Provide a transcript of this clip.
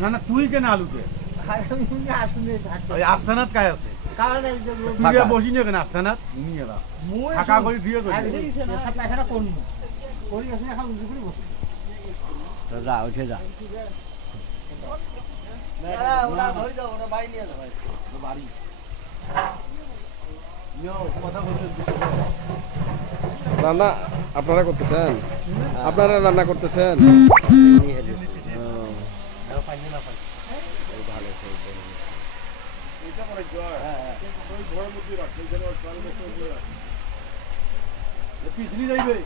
না না তুই কেন আলুকে আস্তানাত কায় আছে বসি নিয়ে কেন আস্তানাত নিয়ে থাকা করে দিয়ে যা উঠে যা রান্না আপনারা করতেছেন? আপনারা রান্না করতেছেন? পিছলি যাইবে